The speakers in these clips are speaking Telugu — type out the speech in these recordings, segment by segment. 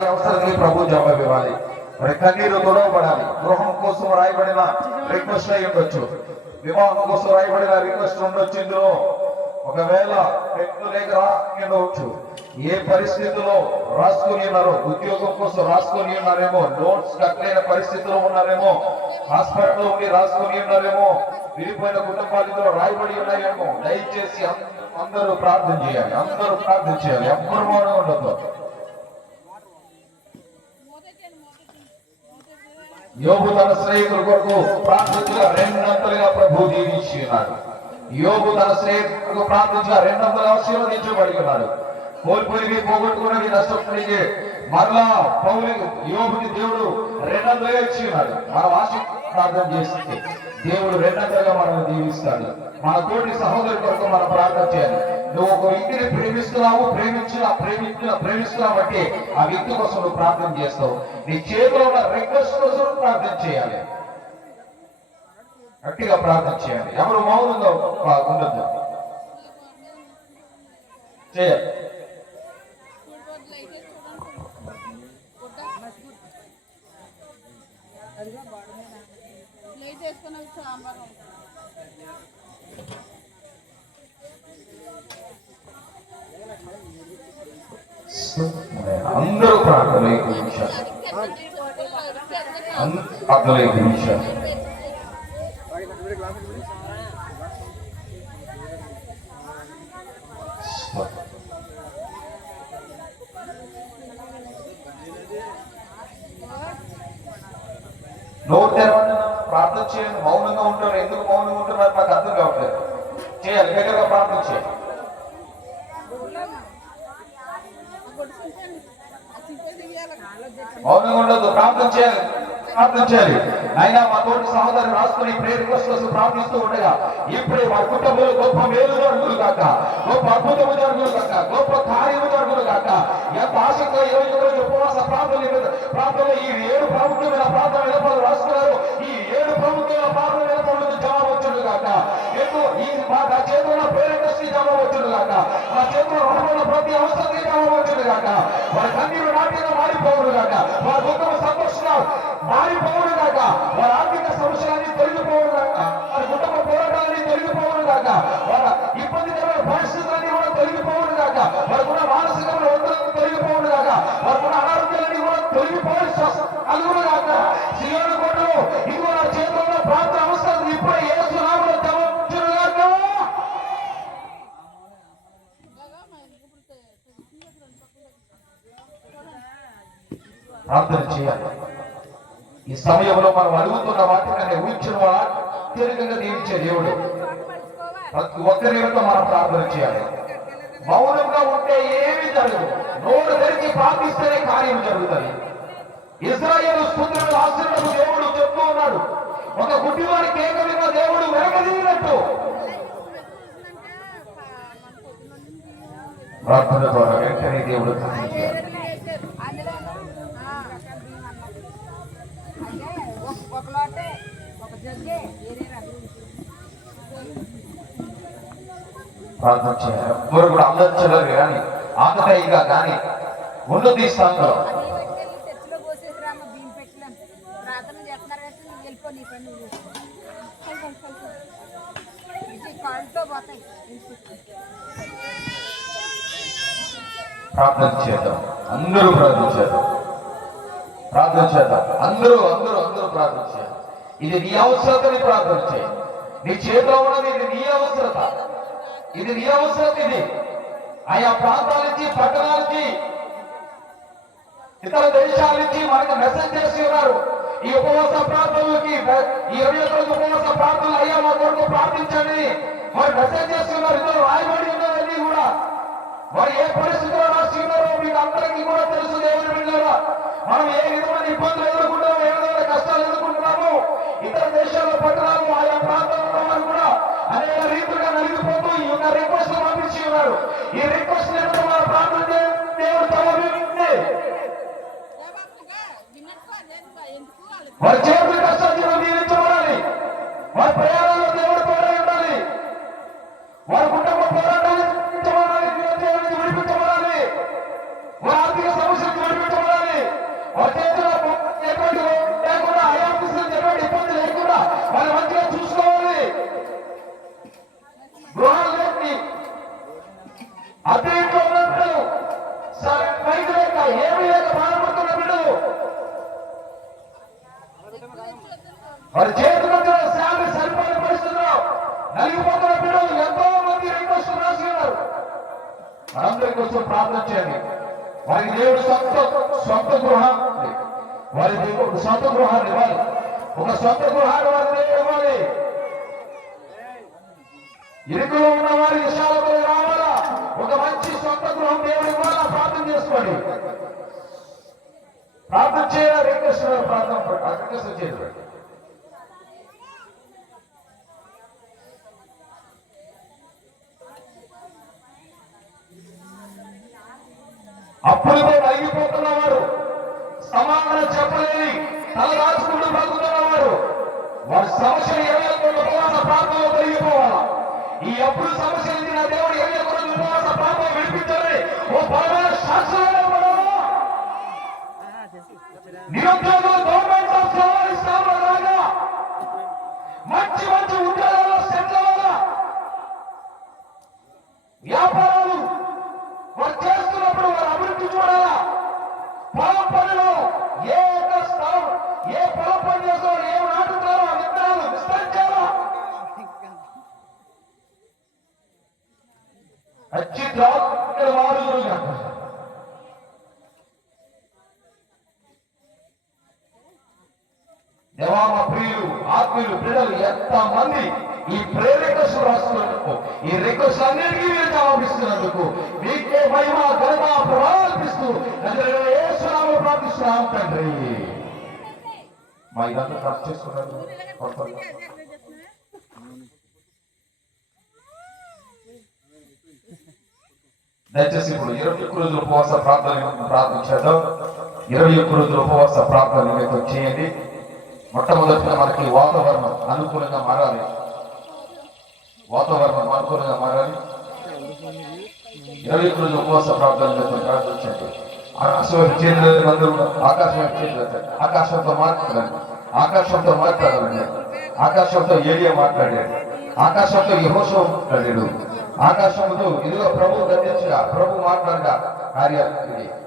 అవసరానికి ప్రభు జవాబు ఇవ్వాలి. మరి కన్నీరు గొడవపడాలి గృహం కోసం రాయబడిన రిక్వెస్ట్ అయి ఉండొచ్చు. వివాహం కోసం రాయబడిన రిక్వెస్ట్ ఉండొచ్చు ఇందులో. ఒకవేళ వ్యక్తుల దగ్గర ఉండవచ్చు ఏ పరిస్థితిలో రాసుకుని ఉన్నారో ఉద్యోగం కోసం రాసుకుని ఉన్నారేమో నోట్స్ కట్టలేని పరిస్థితిలో ఉన్నారేమో హాస్పిటల్లో ఉండి రాసుకుని ఉన్నారేమో విడిపోయిన కుటుంబాలతో రాయబడి ఉన్నాయేమో దయచేసి అందరూ ప్రార్థన చేయాలి. అందరూ ప్రార్థన చేయాలి. ఎవ్వరు మౌనం ఉండదు యోగు తన స్నేహితుల కొరకు ప్రార్థించిన రెండంతలుగా ప్రభు దీవించి ఉన్నాడు యోగు తన స్నేహితులకు ప్రార్థించిన రెండంతలు ఆశీర్వదించబడి ఉన్నాడు కోల్పోయి పోగొట్టుకున్నది నష్టపోయి మరలా పౌలి యోగుని దేవుడు రెండంతలుగా ఇచ్చి ఉన్నాడు మనం ఆశ ప్రార్థన చేస్తే దేవుడు రెండంతలుగా మనం దీవిస్తాడు. మన తోటి సహోదరు కొరకు మనం ప్రార్థన చేయాలి. నువ్వు ఒక వ్యక్తిని ప్రేమిస్తున్నావు ప్రేమించిన ప్రేమించిన ప్రేమిస్తున్నావు అంటే ఆ వ్యక్తి కోసం నువ్వు ప్రార్థన చేస్తావు. నీ చేతిలో ఉన్న రిక్వెస్ట్ కోసం ప్రార్థన చేయాలి. గట్టిగా ప్రార్థన చేయాలి. ఎవరు మౌనంగా ఉండద్దు. చేయాలి. ప్లేట్ వేసుకొని వచ్చి అందరూ ప్రార్థన ఐదు నిమిషాలు అన్- ప్రార్థన ఐదు నోరు తెరవండి ప్రార్థన చేయండి. మౌనంగా ఉంటారు. ఎందుకు మౌనంగా ఉంటారు? నాకు అర్థం కావట్లేదు. చేయాలి. దగ్గరగా ప్రార్థన చేయాలి మౌనంగా ఉండదు ప్రార్థన చేయాలి. ప్రార్థన చేయాలి. అయినా మా తోటి సహోదరు రాసుకుని ప్రేర్ రిక్వెస్ట్ ప్రార్థిస్తూ ఉండగా ఇప్పుడు మా కుటుంబంలో గొప్ప మేలు జరుగులు కాక గొప్ప అద్భుతము జరుగులు కాక గొప్ప కార్యము జరుగులు కాక ఎంత ఆశతో ఇరవై ఒక రోజు ఉపవాస ప్రార్థన మీద- ప్రార్థన ఈ ఏడు ప్రాముఖ్యమైన ప్రార్థన వినపలు రాసుకున్నారు. ఈ ఏడు ప్రాముఖ్యమైన ప్రార్థన ఎందుకు ఈ మా నా చేతుల్లో ఉన్న ప్రేరకస్కి జవాబు వచ్చును కాక నా చేతిలో రుణమున్న ప్రతి అవసరం జవాబు వచ్చును కాక వారి కన్నీరు నాట్యంగా మారిపోవును కాక వారి ఈ సమయంలో మనం అడుగుతున్న వాటికన్నా ఊహించిన వాడు అత్యధికంగా దీవించే దేవుడు. ప్రతి ఒక్కరితో మనం ప్రార్థన చేయాలి. మౌనంగా ఉంటే ఏమి జరగదు. నోరు తెరిచి ప్రార్థిస్తేనే కార్యం జరుగుతుంది. ఇజ్రాయేల్ స్తోత్రుడు ఆశ్రమకు దేవుడు చెప్తూ ఉన్నాడు. ఒక గుడ్డివాడి కేక విన్న దేవుడు వెనకదీనట్టు ప్రార్థన ద్వారా వెంటనే దేవుడు సహాయం ఒక లోటే ఒక జగ్గే ఏదైనా ప్రార్థన చేయాలి మీరు కూడా అందరిచలరు కానీ ఆకతాయిగా కానీ ఉన్నతి స్థానంలో ప్రార్థన చేద్దాం. అందరూ ప్రార్థన చేద్దాం. ప్రార్థన చేద్దాం. అందరూ అందరూ అందరూ ప్రార్థన చేయాలి. ఇది నీ అవసరతని ప్రార్థన చేయి. నీ చేతిలో ఉన్నది ఇది నీ అవసరత. ఇది నీ అవసరత ఇది. ఆయా ప్రాంతాల నుంచి పట్టణాల నుంచి ఇతర దేశాల నుంచి మనకు మెసేజ్ చేసి ఉన్నారు. ఈ ఉపవాస ప్రార్థనలకి ఈ ఇరవై ఒక్క ఉపవాస ప్రార్థనలు అయ్యా మా కొరకు ప్రార్థించండి. మరి మెసేజ్ చేసి ఉన్నారు ఇందులో రాయబడి ఉన్నవన్నీ కూడా. మరి ఏ పరిస్థితుల్లో రాసి ఉన్నారో మీకు అందరికీ కూడా తెలుసు దేవుని బిడ్డలారా. మనం ఏ విధమైన ఇబ్బందులు ఎదుర్కొంటున్నామో సొంత ఇవ్వాలి. ఒక సొంత గృహాన్ని వారి ఇవ్వాలి. ఇరుకులో ఉన్న వారి విషయాలతో రావాలా? ఒక మంచి సొంత గృహం దేవుడు ఇవ్వాలా? ప్రార్థన చేసుకోండి. ప్రార్థన చేయాలి? వెంకటేశ్వర ప్రార్థన వెంకటేశ్వర చేయాలి. అప్పులతో రాసుకుంటూ బతుకుతున్నవారు వారి. సమస్యలు ఇరవై ఉపవాస ప్రాంతంలో తొలగిపోవాలా? ఈ అప్పుడు సమస్య నా దేవుడు ఇరవై రోజు ఉపవాస ప్రాంతం విడిపించాలని ఓ బలమైన శాస్త్రంలో నిరుద్యోగులు దేవామ ప్రియులు ఆత్మీయులు బిడ్డలు ఎంత మంది ఈ ప్రేరేక రాస్తున్నందుకు ఈ రిక్వెస్ట్ అన్నిటికీ మీరు జవాబిస్తున్నందుకు మీకే మహిమ ఘనత ప్రభావిస్తూ ఏసునామ ప్రార్థిస్తున్నాం తండ్రి. ఇదంతా కట్ చేసుకున్నారు దయచేసి ఇప్పుడు ఇరవై ఒక్క రోజులు ఉపవాస ప్రార్థన ప్రార్థన చేద్దాం. ఇరవై ఒక్క రోజులు ఉపవాస ప్రార్థన నిమిత్తం చేయండి. మొట్టమొదటిగా మనకి వాతావరణం అనుకూలంగా మారాలి. వాతావరణం అనుకూలంగా మారాలి. ఇరవై ఒక్క రోజులు ఉపవాస ప్రార్థన నిమిత్తం ప్రార్థించండి. ఆకాశం చేరిన అందరూ ఆకాశం చేరిన ఆకాశంతో మాట్లాడండి ఆకాశంతో మాట్లాడాలండి. ఆకాశంతో ఏరియా మాట్లాడాడు. ఆకాశంతో యహోశం మాట్లాడాడు. ఆకాశంతో ఇదిగో ప్రభు గర్జించగా ప్రభు మాట్లాడగా కార్యాలు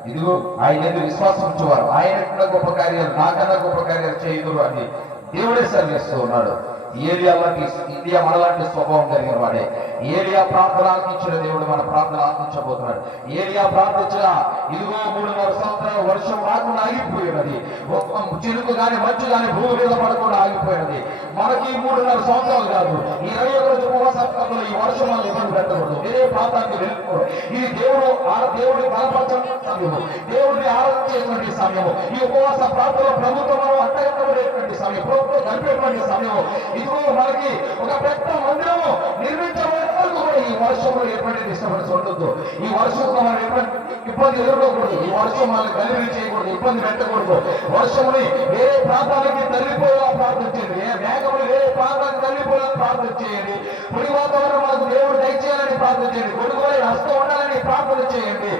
ఇదిగో ఆయన ఎందుకు విశ్వాసం ఉంచేవారు. ఆయన కూడా గొప్ప కార్యాలు నాకన్నా గొప్ప కార్యాలు చేయగలరు అని దేవుడే సర్విస్తూ ఉన్నాడు. ఏలియా ఇండియా మనలాంటి స్వభావం కలిగిన వాడే. ఏలియా ప్రార్థన ఆలకించిన దేవుడు మన ప్రార్థన ఆలకించబోతున్నాడు ఏలియా ప్రార్థించిన ఇదిగో మూడున్నర సంవత్సరాలు వర్షం రాకుండా ఆగిపోయినది. ఒక్క చినుకు మంచు కానీ భూమి మీద పడకుండా ఆగిపోయినది మనకి మూడున్నర సంవత్సరాలు కాదు. ఇరవై ఒక రోజు ఉపవాసంలో ఈ వర్షం మనం ఇబ్బంది పెట్టకూడదు. వేరే ప్రాంతానికి వెళ్ళకూడదు. ఇది దేవుడు ఆ దేవుడిని బలపరచడం సమయము. దేవుడిని ఆరాధించేటువంటి సమయము. ఈ ఉపవాస ప్రాంతంలో ప్రభుత్వం అట్టగట్టబడేటువంటి సమయం. ప్రభుత్వం కలిపేటువంటి సమయము. ఇదిగో మనకి ఒక పెద్ద మందిరము నిర్మించబడే వరకు కూడా ఈ వర్షంలో ఎటువంటి డిస్టర్బెన్స్ ఉండదు ఈ వర్షంలో మనం ఎటువంటి ఇబ్బంది ఎదుర్కోకూడదు. ఈ వర్షం మనల్ని కలిపి చేయకూడదు. ఇబ్బంది పెట్టకూడదు. వర్షంని వేరే ప్రాంతాలకి తల్లిపోయేలా ప్రార్థించండి. ప్రార్థన చేయండి. పొడి వాతావరణం మనకు దేవుడు దయచేయాలని ప్రార్థన చేయండి. కొనుగోలు హస్తం ఉండాలని ప్రార్థన చేయండి.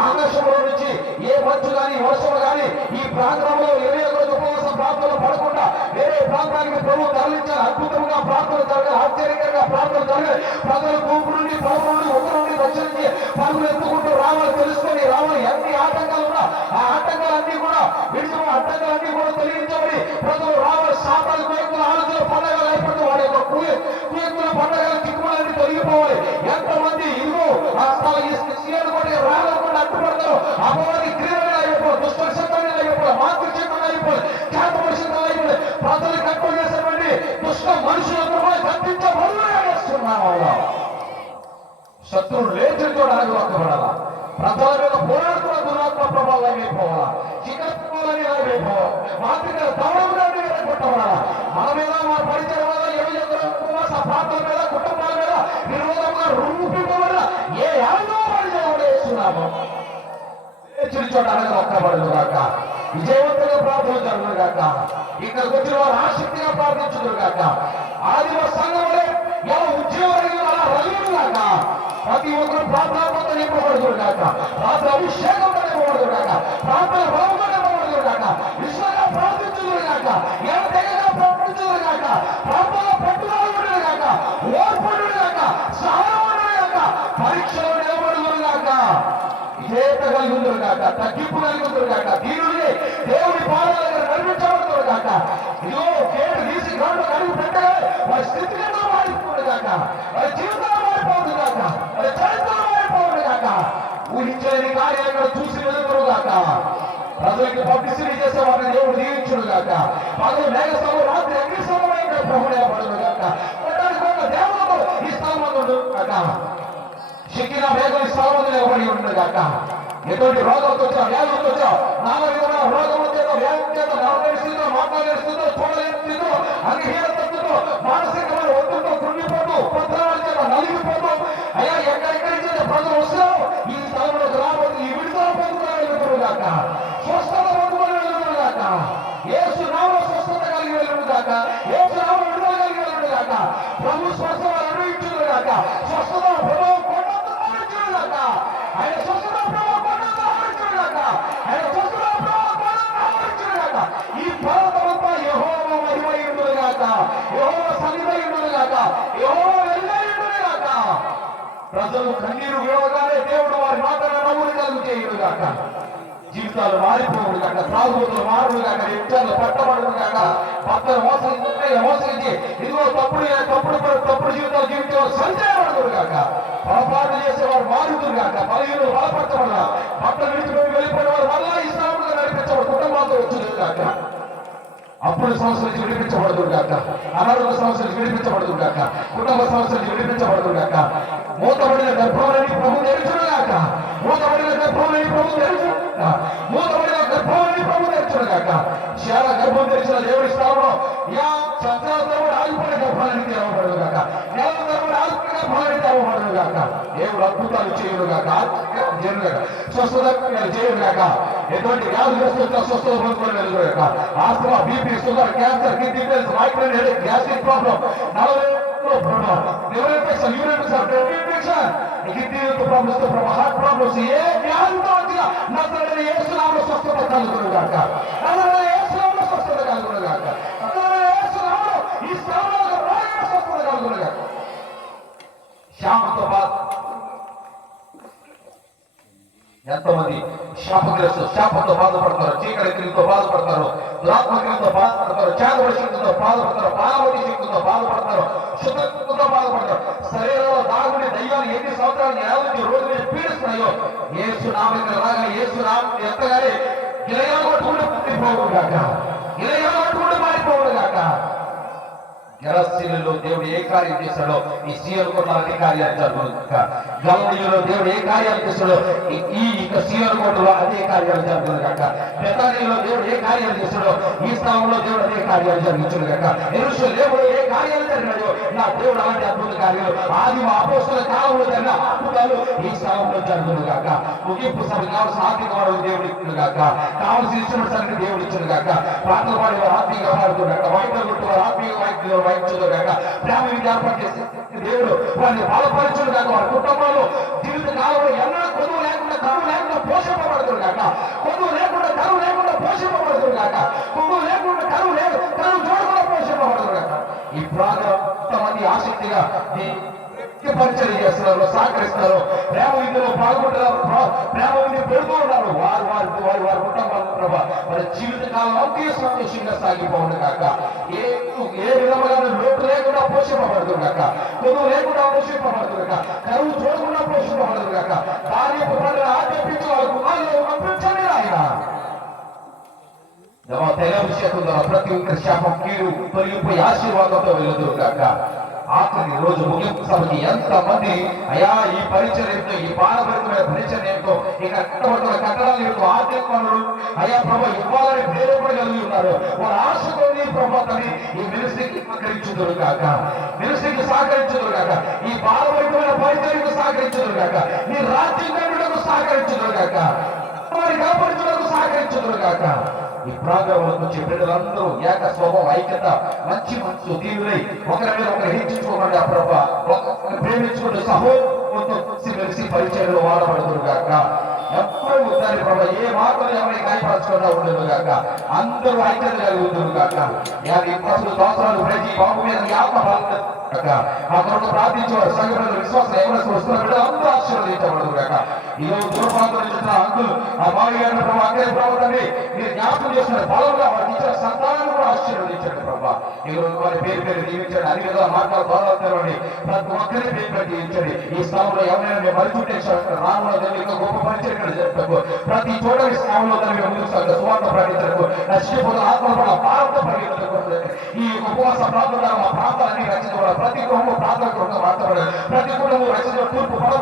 ఆకాశంలో నుంచి ఏ మంచు కానీ వర్షం కానీ ఈ ప్రాంతంలో ఇరవై ఒక రోజు ఉపవాస ప్రాంతంలో పడకుండా వేరే ప్రాంతానికి ప్రభు తరలించాలి. అద్భుతంగా ప్రార్థన జరగాలి. ఆశ్చర్యకరంగా ప్రార్థన జరగాలి. ప్రజలు తూర్పు నుండి ప్రభు నుండి ఉత్తరం నుండి దక్షిణ నుండి పరుగులు ఎత్తుకుంటూ రావాలి తెలుసుకొని రావాలి. అన్ని ఆటంకాలు ఉన్నా ఆ ఆటంకాలన్నీ కూడా విడిచిన ఆటంకాలన్నీ కూడా తొలగించబడి ప్రజలు రావాలి. శాతాలు కుయకుల రాకుండా అపవాది క్రియలు అయిపోయి దుష్ట శక్తులు అయిపోయి మాతృ శక్తులు అయిపోయి ఖ్యాత ప్రజలు కంట్రోల్ దుష్ట మనుషులందరూ కూడా శత్రువులు లేచి ఒక్కబడాలా ప్రజల మీద పోరాడుతున్న దురాత్మ ప్రభావం అయిపోవాలా? చికత్వాలని అయిపోవాలి కొట్టబడాలా? మన మీద మన పరిచయం వల్ల ఎవరి యొక్క ఉపవాస మీద కుటుంబాల మీద విరోధంగా రూపింపబడిన ఏ యాదో పరిచయం లేచిన చోట అనగా కాక విజయవంతంగా ప్రార్థన జరుగును కాక ఇక్కడికి వచ్చిన వారు ఆసక్తిగా ప్రార్థించుదురు కాక ఆదివ సంఘములే ఎలా ఉద్యోగం అలా రగులు కాక ప్రతి ఒక్కరు ప్రార్థనాత్మక నింపబడుతురు కాక ప్రార్థన అభిషేకం నింపబడుతురు కాక ప్రార్థన బలంగా నింపబడుతురు కాక విశ్వంగా ప్రార్థించుదురు కాక ఎలా తెగగా ప్రార్థించుదురు కాక ప్రార్థన పట్టుదల ఉండదు కాక ఓర్పడు కాక సహనం ఉండదు కాక పరీక్షలో నిలబడుదురు కాక విజేత కలిగి ఉందరు కాక తగ్గింపు కలిగి ఉందరు కాక దీనిని దేవుడి పాదాల దగ్గర నడిపించబడుతురు కాక ఇదిగో గేటు తీసి వారి జీవితాలు మారిపోవును కాక వారి చరిత్రలు మారిపోవును కాక ఊహించలేని కార్యాలను చూసి వెలుగురు కాక ప్రజలకు పబ్లిసిటీ చేసే వారిని దేవుడు దీవించుడు కాక పగలు మేఘ సభ రాత్రి అగ్ని సమమైన ప్రభుడే పడదు కాక దేవుడు ఒక దేవతలు ఈ స్థలంలో గాక శక్తిన వేగం ఈ స్థలంలో నిలబడి ఉండు కాక ఎటువంటి రోగాలతో వచ్చినా వ్యాధులతో వచ్చినా నాలుగు విధమైన రోగముల చేత వ్యాధి చేత నడవలేని స్థితిలో మాట్లాడలేని స్థితిలో చూడలేని స్థితిలో అంగహీనత మానసికమైన ఒత్తిడితో కృంగిపోతూ ఉపద్రవాల చేత నలిగిపోతూ అయ్యా ఎక్కడెక్కడి చేత ప్రజలు వస్తున్నారో ఈ స్థలంలో రాబోతు ఈ విడుదల పొందుతారు గాక. స్వస్థత పొందుకోవాలి గాక. ఏసు నామలో స్వస్థత కలిగి వెళ్ళను గాక. ఏసు నామలో విడుదల కలిగి వెళ్ళను గాక. ప్రభు స్వస్థత అనుభవించును గాక. స్వస్థత ప్రభు కొండంత అనుభవించును గాక ఆయన స్వస్థత ప్రభావం కొండంత అనుభవించును గాక ఆయన స్వస్థత ప్రభావం కొండంత అనుభవించును గాక ఈ పర్వతమంతా యెహోవా మహిమై ఉండును గాక యెహోవా సన్నిధి ఉండును గాక. యెహోవా వెలుగై ఉండును ప్రజలు కన్నీరు విడవగానే దేవుడు వారి మాటలను నవ్వులు కలుగు చేయుడు గాక. జీవితాలు మారిపోవుడు కాక త్రాగుబోతులు మారుడు కాక వ్యక్తులు పట్టబడదు కాక భర్తలు మోసగించి మోసగించి ఇదిగో తప్పుడు తప్పుడు తప్పుడు జీవితాలు జీవితంలో సంచయపడదురు కాక పొరపాటు చేసేవారు మారుతురు కాక బలహీనులు బలపరచబడ భర్తలు విడిచిపోయి వెళ్ళిపోయిన వారు మళ్ళా ఇస్లాములుగా నడిపించబడు కుటుంబాలతో వచ్చింది కాక అప్పుడు సమస్యల నుంచి విడిపించబడదు కాక అనారోగ్య సమస్యల నుంచి విడిపించబడదు కాక కుటుంబ సమస్యల నుంచి విడిపించబడదు కాక మూతబడిన గర్భంలోని ప్రభు తెరుచుడు కాక మూతబడిన గర్భంలోని ప్రభు తెరుచుడు మూతబడిన గర్భంలోని ప్రభు తెరుచుడు కాక చాలా గర్భం తెరిచిన దేవుడి స్థానంలో యా సంతాన దేవుడు ఆగిపోయిన గర్భాలని తెరవబడదు కాక నెల దేవుడు ఆగిపోయిన గర్భాలని తెరవబడదు కాక దేవుడు అద్భుతాలు చేయడు కాక ఆత్మీయంగా కాక స్వస్థత చేయడు కాక ఎటువంటి వ్యాధులు స్వస్థత పొందుకొని వెళ్తారు asthma BP sugar cancer kidney fails migraine headache gastric problem నలభై problem liver infection urine infection brain infection kidney ప్రాబ్లమ్స్తో problem heart problems ఏ వ్యాధితో వచ్చినా నజరేయుడైన యేసు నామములో స్వస్థత కలుగును గాక నజరేయుడైన యేసు నామములో స్వస్థత కలుగును గాక నజరేయుడైన యేసు నామములో ఈ స్థలంలో ఒక రోగికి స్వస్థత కలుగును గాక శ్యామతో బాధ ఎంతమంది శాపగ్రస్తు శాపంతో బాధపడతారు చీకటి క్రియలతో బాధపడతారు దురాత్మ బాధపడతారు చేతబడి శక్తితో బాధపడతారు పాలవటి శక్తితో బాధపడతారు శుద్ధతో బాధపడతారు. శరీరంలో దాగుని దయ్యాలు ఎన్ని సంవత్సరాలు ఏడాది రోజు మీద పీడిస్తున్నాయో ఏసు నామిక రాగా ఏసు నామ ఎత్తగానే ఇలయాలు పట్టుకుంటే మారిపోవడం కాక ఇలయాలు పట్టుకుంటూ మారిపోవడం కాక గెరసీలలో దేవుడు ఏ కార్యం చేశాడో ఈ సీఎల్ కూడా అన్ని కార్యాలు జరుగును గమనీయులో దేవుడు ఏ కార్యాలు చేశాడో ఈ- ఈ ఇక సీఎల్ అదే కార్యాలు జరుగుతుంది కాక బెతానీలో దేవుడు ఏ కార్యాలు చేశాడో ఈ స్థానంలో దేవుడు అదే కార్యాలు జరిగించును కాక దేవుడు ఏ కార్యాలు జరిగినాయో నా దేవుడు అలాంటి అద్భుత కార్యాలు ఆది మా అపోస్తుల కాలంలో జరిగిన అద్భుతాలు ఈ స్థానంలో జరుగుతుంది కాక ముగింపు సభ కావాల్సిన ఆర్థిక వాడు దేవుడు ఇచ్చును కాక కావలసిన సరికి దేవుడు ఇచ్చును కాక పాటలు పాడే వారు ఆత్మీయ పాడుతూ కాక వైద్య గుర్తు వారు ఆత్మీయ వైద్యులు వైద్యులు కాక ప్రేమ విద్యాపన చేసి దేవుడు వారిని బలపరచును కాక వారి కుటుంబంలో జీవిత కాలంలో ఎన్నో కొదువు లేకుండా కరువు లేకుండా లేకుండా పోషింపబడుతుంది కాక కొవ్వు లేకుండా కరువు లేకుండా పోషింపబడుతుంది కాక కొవ్వు లేకుండా కరువు లేదు కరువు చూడకుండా పోషింపబడుతుంది కాక ఈ ప్రాంతం ఎంతమంది ఆసక్తిగా పరిచయం చేస్తున్నారు సహకరిస్తున్నారు. ప్రేమ విధిలో పాల్గొంటున్నారు ప్రేమ విధి పెడుతూ ఉన్నారు. వారు వారి వారి వారి కుటుంబాల ప్రభా వారి జీవిత కాలం అంతే సంతోషంగా సాగిపోవును కాక ఏ ఏ విధముగా లోటు లేకుండా పోషింపబడుతుంది కాక కొనువు లేకుండా పోషింపబడుతుంది కాక కరువు చూడకుండా పోషింపబడుతుంది కాక కార్యపు పండుగ ఆజ్ఞాపించి వాళ్ళకు వాళ్ళు పంపించండి ఆయన దేవా తైలాభిషేకం ప్రతి ఒక్కరి శాపం కీడు తొలగిపోయి ఆశీర్వాదంతో వెళ్ళదు కాక ఆఖరి రోజు ముగింపు సభకి ఎంత మంది అయా ఈ పరిచర్యతో ఈ పారభరితమైన పరిచర్యతో ఇక కట్టబడుతున్న కట్టడాలు యొక్క ఆర్థిక పనులు అయా ప్రభా ఇవ్వాలని ప్రేరేపణ కలిగి ఉన్నారు. వారు ఆశతోని ప్రభాతని ఈ మినిస్ట్రీకి సహకరించుదురు కాక మినిస్ట్రీకి సహకరించుదురు కాక ఈ పారభరితమైన పరిచర్యకు సహకరించుదురు కాక నీ రాజ్యాంగ సహకరించుదురు కాక వారి కాపాడుతులకు సహకరించుదురు కాక ఈ ప్రాంగంలో వచ్చే బిడ్డలందరూ ఏక స్వభావం ఐక్యత మంచి మనసు దీవులై ఒకరి మీద ఒకరు హెచ్చించుకోకుండా ప్రభా ఒకరిని ప్రేమించుకుంటూ సహోదరులతో కలిసి మెలిసి పరిచయంలో వాడబడుతురు కాక ఎప్పుడు దాని ప్రభా ఏ మాత్రం ఎవరిని గాయపరచకుండా ఉండదు కాక అందరూ ఐక్యత కలిగి ఉందరు కాక యాభై ప్రజలు సంవత్సరాలు ప్రతి బాబు మీద ఈ ఆత్మ బలం కాక ఆ కొరకు ప్రార్థించేవారు సంఘ ప్రజలు విశ్వాసం ఎవరైతే వస్తున్న బిడ్డ అందరూ ఆశీర్వదించబడదు కాక ఈ రోజు దూరపాంతం ఇచ్చిన ఆ మావి గారిని ప్రభావ అక్కడే ప్రభుత్వాన్ని మీరు జ్ఞాపకం చేసిన బలంగా వారికి ఇచ్చిన సంతానం కూడా ఆశీర్వదించండి ప్రభా. ఈ రోజు వారి పేరు పేరు దీవించండి అన్ని విధాల మాటలు గౌరవం ప్రతి ఒక్కరి పేరు పెట్టి దీవించండి ఈ స్థానంలో ఎవరైనా మేము మరిచుంటే రాముల దేవుని యొక్క గొప్ప పరిచయం ఇక్కడ జరుపుటకు ప్రతి చోట ఈ స్థలంలో దాన్ని మేము ముందుకు సాగుతూ సువార్త ప్రకటించడానికి నష్టపోతున్న ఆత్మల పట్ల భారత పరిగెత్తకు ఈ ఉపవాస ప్రాంతం ద్వారా మా ప్రాంతాలన్నీ రచించబడాలి. ప్రతి గృహంలో ప్రాంతం గృహంగా మార్చబడాలి ప్రతి కుటుంబం రచించిన తూర్పు పడవ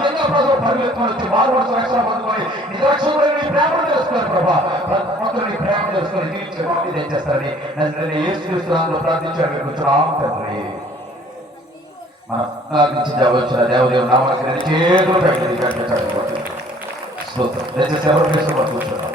దశ ప్రభావ పరిగెత్తుకోవచ్చు. పరిగెత్తుకొని వారు వచ్చి రక్షణ పొందుకొని నిజరక్షణ నీ ప్రేమ చేసుకున్నారు ప్రభా. ప్రతి నీ ప్రేమ చేసుకొని జీవించే భక్తి తెచ్చేస్తారని నన్ను ఏసు క్రీస్తునామములో ప్రార్థించాడు. కూర్చున్నాం తండ్రి. మనం ప్రార్థించి వచ్చిన దేవదేవు నామానికి నేను చేతులు పెట్టి కట్టించాలి స్తోత్రం. దయచేసి ఎవరు చేసిన కూర్చున్నాం.